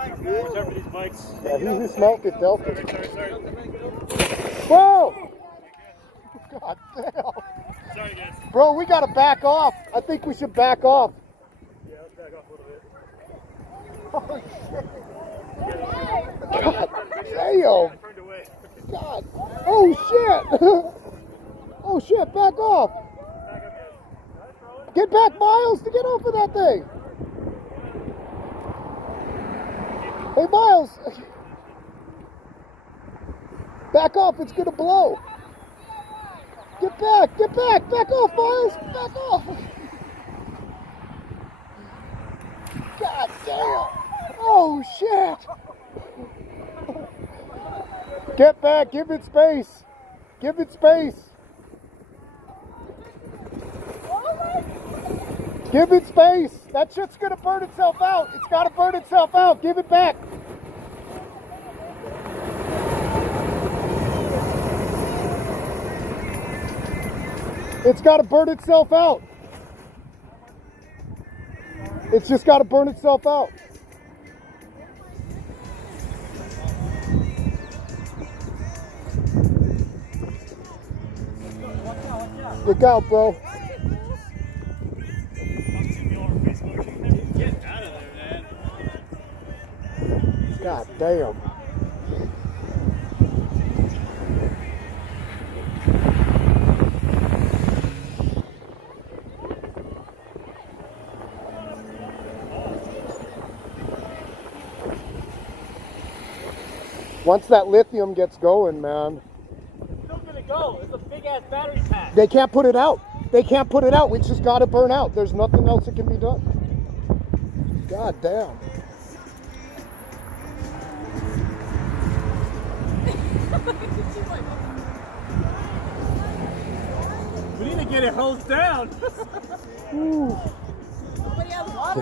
Watch out for these bikes. Yeah, he who smelt it dealt it. Sorry. Whoa! God damn. Sorry, guys. Bro, we gotta back off. I think we should back off. Yeah, let's back off a little bit. Holy shit. God damn. Turned away. God. Oh shit. Oh shit, back off. Back up, guys. Get back, Miles, to get off of that thing. Hey, Miles. Back off, it's gonna blow. Get back, back off, Miles, back off. God damn. Oh shit. Get back, give it space. Give it space. Give it space. That shit's gonna burn itself out. It's gotta burn itself out. Give it back. It's gotta burn itself out. It's just gotta burn itself out. Look out, bro. Get out of there, man. God damn. Once that lithium gets going, man. It's still gonna go. It's a big ass battery pack. They can't put it out. They can't put it out. It's just got to burn out. There's nothing else that can be done. God damn. We need to get it hosed down. Ooh. Somebody has water.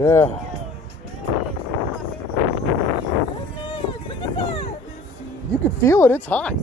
Yeah. You can feel it. It's hot.